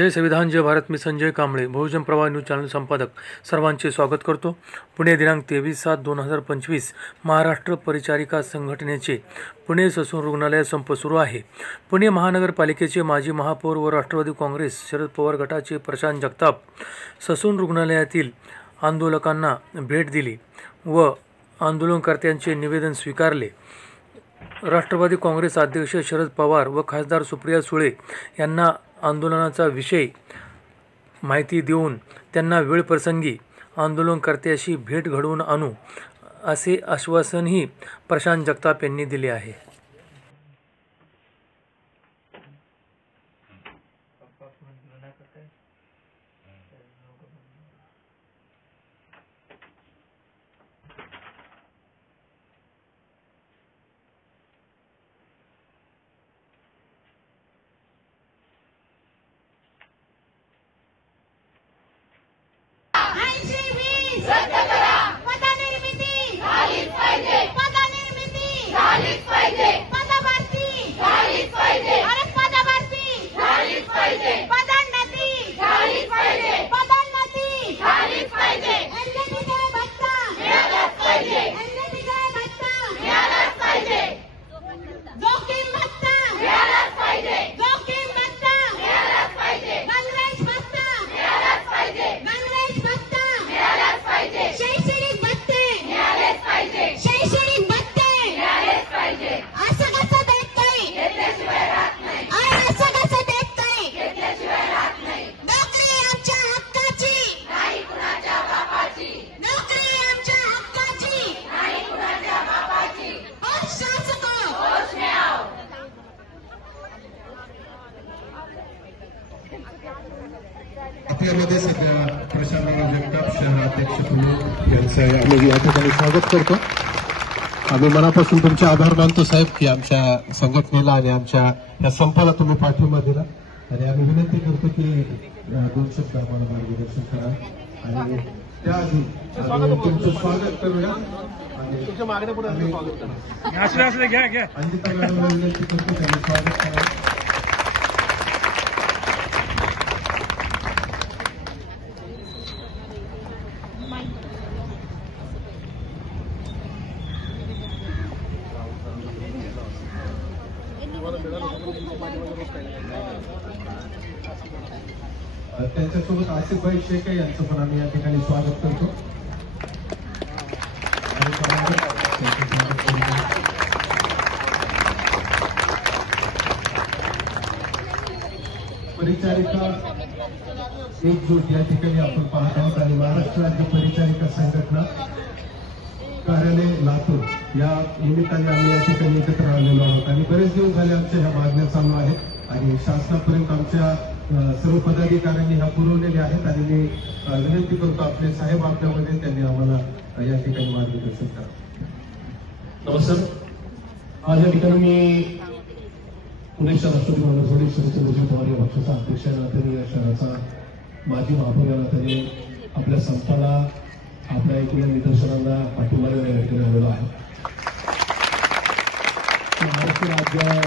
जय संविधान जय भारत. मी संजय कांबळे, बहुजन प्रवाह news channel संपादक. सर्वांचे स्वागत करतो. पुणे दिनांक 23/7/2025 महाराष्ट्र परिचारिका संघटनेचे पुणे ससून रुग्णालय संप सुरू आहे. पुणे महानगरपालिकेचे माजी महापौर व राष्ट्रवादी काँग्रेस शरद पवार गटाचे प्रशांत जगताप ससून रुग्णालयातील आंदोलकांना भेट दिली व आंदोलनकर्त्यांचे निवेदन स्वीकारले. राष्ट्रवादी काँग्रेस अध्यक्ष शरद पवार व खासदार सुप्रिया सुळे यांना आंदोलनाचा विषय माहिती देऊन त्यांना वेळप्रसंगी आंदोलनकर्त्याशी भेट घडवून आणू असे आश्वासनही प्रशांत जगताप यांनी दिले आहे. आपल्यामध्ये सध्या प्रशांत जगताप शहराध्यक्ष पुणे यांचं आम्ही या ठिकाणी स्वागत करतो. आम्ही मनापासून तुमचे आभार मानतो साहेब की आमच्या संघटनेला आणि आमच्या या संपाला तुम्ही पाठिंबा दिला. आणि आम्ही विनंती करतो की 2 शब्द आम्हाला मार्गदर्शन करा आणि त्याआधी तुमचं स्वागत करूया. आणि तुमच्या मागण्या पुढे स्वागत करा. अंजिता मॅडमला विनंती करतो त्यांनी स्वागत करा. त्यांच्यासोबत आसिफभाई शेख यांचं पण आम्ही या ठिकाणी स्वागत करतो. परिचारिका एकजूट या ठिकाणी आपण पाहत आहोत आणि महाराष्ट्र राज्य परिचारिका संघटना कार्यालय लातूर या निमित्ताने आम्ही या ठिकाणी एकत्र आलेलो आहोत. आणि बरेच दिवस झाले आमच्या ह्या मागण्या चालू आहेत आणि शासनापर्यंत आमच्या सर्व पदाधिकाऱ्यांनी ह्या पुरवलेल्या आहेत. आणि मी विनंती करतो आपले साहेब आपल्यामध्ये त्यांनी आम्हाला या ठिकाणी मार्गदर्शन करा. नमस्कार. आज या ठिकाणी मी पुणेच्या राष्ट्रवादी काँग्रेस शरदचंद्रजी पवार या पक्षाचा अध्यक्ष या नात्याने, या शहराचा माजी महापौर या नात्याने आपल्या संस्थाला, आपल्या एकूण निदर्शनांना पाठिंबा देण्याला या ठिकाणी आलेलो आहे. महाराष्ट्र राज्य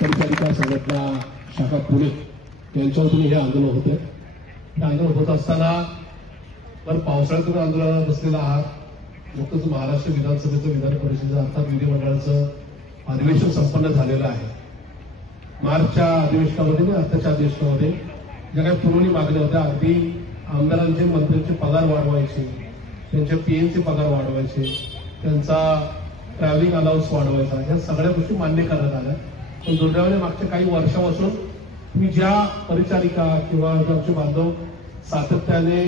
परिचारिका संघटना शाखा पुणे यांच्या वतीने हे आंदोलन होते. हे आंदोलन होत असताना तर पावसाळ्यातून आंदोलनात बसलेला आहात. नुकतंच महाराष्ट्र विधानसभेचं विधान परिषदेचं अर्थात विधिमंडळाचं अधिवेशन संपन्न झालेलं आहे. मार्चच्या अधिवेशनामध्ये आणि आताच्या अधिवेशनामध्ये ज्या काही पुरवणी मागण्या होत्या, अगदी आमदारांचे, मंत्र्यांचे पगार वाढवायचे, त्यांच्या पीएनचे पगार वाढवायचे, त्यांचा ट्रॅव्हलिंग अलाउन्स वाढवायचा, या सगळ्या गोष्टी मान्य करण्यात आल्या. पण दुर्दैवाने मागच्या काही वर्षापासून तुम्ही ज्या परिचारिका किंवा आमचे बांधव सातत्याने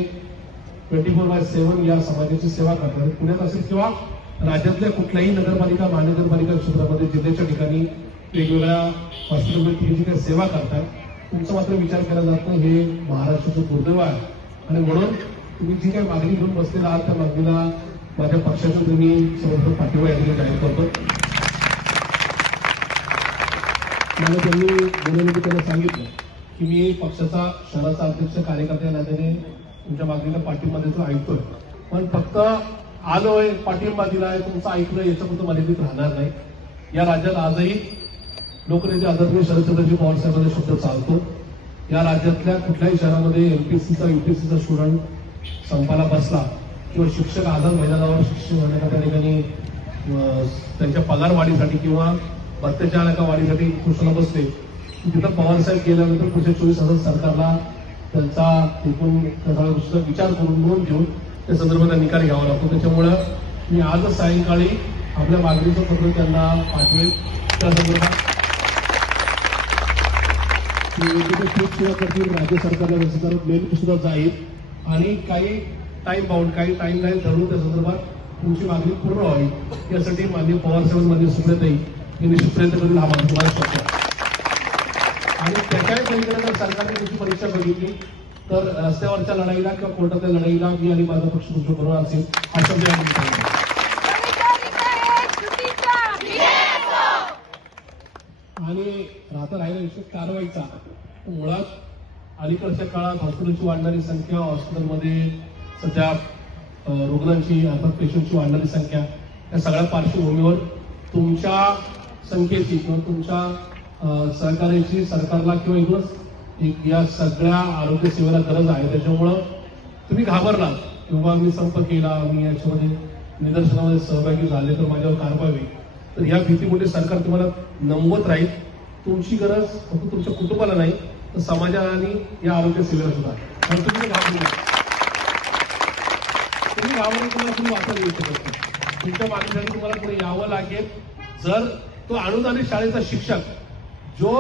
24/7 या समाजाची सेवा करतात, पुण्यात असेल किंवा राज्यातल्या कुठल्याही नगरपालिका, महानगरपालिका क्षेत्रामध्ये, जिल्ह्याच्या ठिकाणी वेगवेगळ्या हॉस्पिटलमध्ये तुम्ही जी काही सेवा करताय, तुमचा मात्र विचार केला जात नाही. हे महाराष्ट्राचं दुर्दैव आहे. आणि म्हणून तुम्ही जी काही मागणी घेऊन बसलेला आहात त्या मागणीला माझ्या पक्षाचा तुम्ही सर्वत्र पाठिंबा या ठिकाणी जाहीर करतो. मला त्यांनी बोलवलं, त्यांना सांगितलं की मी पक्षाचा शहराचा अध्यक्ष कार्यकर्त्या नात्याने तुमच्या मागणीला पाठिंबा देतो, ऐकतोय. पण फक्त आलोय, पाठिंबा दिलाय, तुमचं ऐकलं याच्यापुरतं मर्यादित राहणार नाही. या राज्यात आजही लोकनेते आदरणीय शरदचंद्रजी पवार साहेबांचा शब्द चालतो. या राज्यातल्या कुठल्याही शहरामध्ये एमपीएससीचा युपीएससीचा स्टुडंट संपाला बसला किंवा शिक्षक आझाद मैदानावर शिक्षण होण्याच्या त्या ठिकाणी त्यांच्या पगार वाढीसाठी किंवा भत्त्याच्या वाढीसाठी उपोषणाला बसले तिथं पवारसाहेब गेल्यानंतर पुढच्या 24 तासात सरकारला त्यांचा एकूण सगळ्या गोष्टीचा विचार करून नोंद घेऊन त्या संदर्भात निकाल घ्यावा लागतो. त्याच्यामुळं मी आजच सायंकाळी आपल्या मागणीचं पत्र त्यांना पाठवेल. त्या संदर्भात करतील, राज्य सरकारला त्याच्यावर मेल सुद्धा जाईल आणि काही टाइम बाउंड काही टाइमलाईन ठरवून त्या संदर्भात तुमची मागणी पूर्ण व्हावी यासाठी माननीय पवारसाहेब माननीय सुप्रियाताई हे निश्चित प्रयत्न करून हा मागणी तुम्हाला शकतो. आणि त्याच्याही पलीकडे जर सरकारने तुमची परीक्षा बघितली तर रस्त्यावरच्या लढाईला किंवा कोर्टातल्या लढाईला मी आणि माझा पक्ष तुमच्या बरोबर असेल हा शब्द या ठिकाणी. आणि राहता राहिला विषय कारवाईचा मुळात अलीकडच्या काळात हॉस्पिटलची वाढणारी संख्या, हॉस्पिटलमध्ये सध्या रुग्णांची अर्थात पेशंटची वाढणारी संख्या या सगळ्या पार्श्वभूमीवर तुमच्या संख्येची किंवा तुमच्या सहकार्याची सरकारला किंवा इकडंच या सगळ्या आरोग्य सेवेला गरज आहे. त्याच्यामुळं तुम्ही घाबरलात किंवा मी संप केला, मी याच्यामध्ये निदर्शनामध्ये सहभागी झाले तर माझ्यावर कारवाई होईल, तर या भीतीमुळे सरकार तुम्हाला नमवत राहील. तुमची गरज फक्त तुमच्या कुटुंबाला नाही तर समाजाला आणि या आरोग्य सेवेला सुद्धा. कारण तुम्ही घाबरून तुम्हाला तुम्ही वाचता येऊ शकत नाही. तुमच्या मागणीसाठी तुम्हाला पुढे यावं लागेल. जर तो अनुदानित शाळेचा शिक्षक जो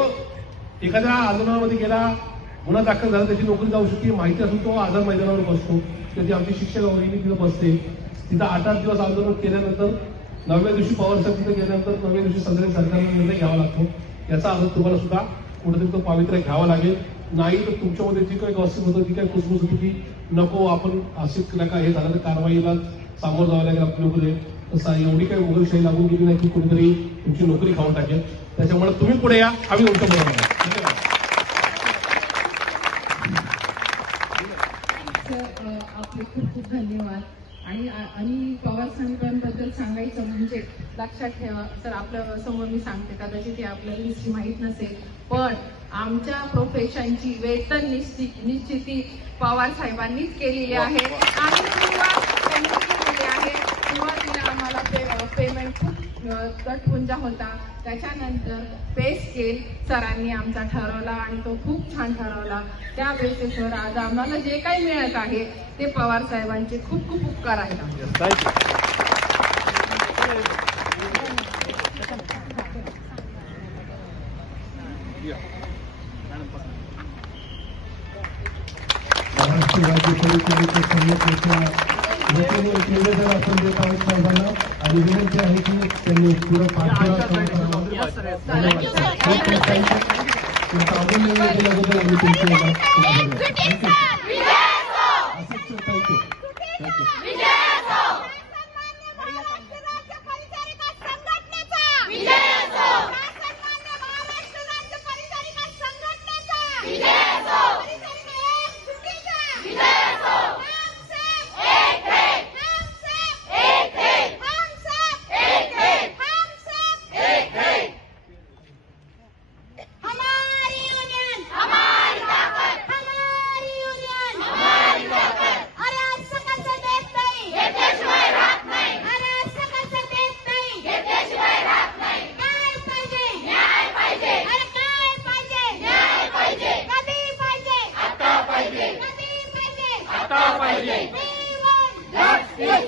एखाद्या आंदोलनामध्ये गेला, गुन्हा दाखल झाला, त्याची नोकरी जाऊ शकते माहिती असून तो आझाद मैदानावर बसतो, त्याची आमची शिक्षक वहिनी तिथं बसते. तिथं 8-8 दिवस आंदोलन केल्यानंतर 9व्या दिवशी पवारसाहेब तिथे गेल्यानंतर 9व्या दिवशी संध्याकाळी सरकारला निर्णय घ्यावा लागतो. याचा अर्थ तुम्हाला सुद्धा कुठेतरी तो पावित्र्य घ्यावा लागेल. नाही तर तुमच्यामध्ये जी काही गॉसिप होतं, जी काही कुसमुस होती की नको आपण असे नका हे झालं तर कारवाईला सामोरं जावं लागेल आपल्याकडे, तसं एवढी काही मुघलशाही लागून गेली नाही की कुठेतरी तुमची नोकरी खाऊन टाकेल. त्याच्यामुळे तुम्ही पुढे या, आम्ही उलटं बरोबर आहे. आपले खूप खूप धन्यवाद. आणि पवार साहेबांबद्दल सांगायचं म्हणजे लक्षात ठेवा, तर आपल्या समोर मी सांगते, कदाचित हे आपल्याला हिस्ट्री माहीत नसेल, पण आमच्या प्रोफेशनची वेतन निश्चिती पवार साहेबांनीच केलेली आहे. आणि सुरुवात त्यांनी केलेली आहे. सुरुवातीला आम्हाला पेमेंट खूप तटपुंजा होता, त्याच्यानंतर पे स्केल सरांनी आमचा ठरवला आणि तो खूप छान ठरवला. त्या बेसिसवर आज आम्हाला जे काही मिळत आहे ते पवार साहेबांचे खूप खूप उपकार आहेत. महाराष्ट्र राज्य परिषदेच्या संघटनेच्या वतीने एक निवेदन आपण देत आहोत साहेबांना आणि विनंती आहे की त्यांनी पुढे पाठपुरावा दिल्याबद्दल आम्ही तुमचे